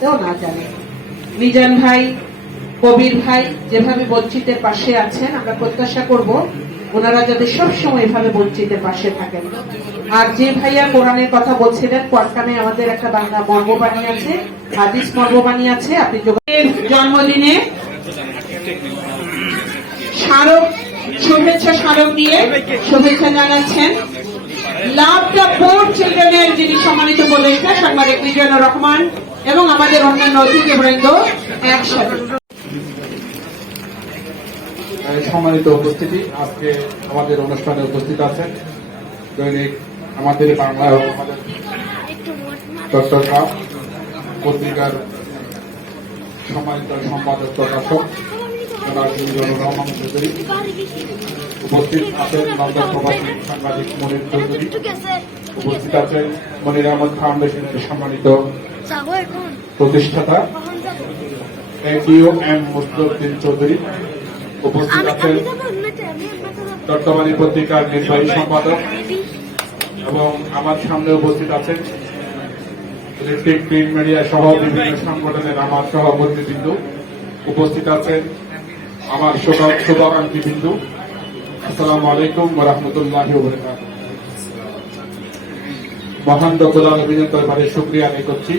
না জানে। মিজান ভাই, কবির ভাই যেভাবে বঞ্চিতের পাশে আছেন, আমরা প্রত্যাশা করব ওনারা যাতে সবসময় এভাবে বঞ্চিতের পাশে থাকেন। আর যে ভাইয়া কোরআনের কথা বলছিলেন কোয়ারকানে আমাদের একটা বাংলা মর্মবাণী আছে, হাদিস মর্মবাণী আছে, আপনি জন্মদিনে স্মারক, শুভেচ্ছা স্মারক দিয়ে শুভেচ্ছা জানাচ্ছেন লাভ দ্য পোর চিলড্রেনের যিনি সম্মানিত সাংবাদিক মিজানুর রহমান। এবং আমাদের অন্যান্য অতিথিবৃন্দ একসাথে। সম্মানিত উপস্থিতি, আজকে আমাদের অনুষ্ঠানে উপস্থিত আছেন দৈনিক আমাদের বাংলা এবং আমাদের পত্রিকার সম্মানিত সম্পাদক প্রকাশক রহমান চৌধুরী। উপস্থিত আছেন নন্দন প্রবাসী সাংবাদিক মনির চৌধুরী। উপস্থিত আছেন মনির আহমদ ফাউন্ডেশনের সম্মানিত প্রতিষ্ঠাতা? এডিও এম মুসলুদ্দিন চৌধুরী। উপস্থিত আছেন চট্টগ্রামী পত্রিকার নির্বাহী সম্পাদক। এবং আমার সামনে উপস্থিত আছেন ইলেকট্রিক প্রিন্ট মিডিয়া সহ বিভিন্ন সংগঠনের আমার সভাপতি বিন্দু উপস্থিত আছেন আমার শুভ- শুভাকাঙ্ক্ষী বিন্দু আসসালামু আলাইকুম রহমতুল্লাহ মহান গোলাম অভিনেতার ভাবে শুক্রিয়া আমি করছি।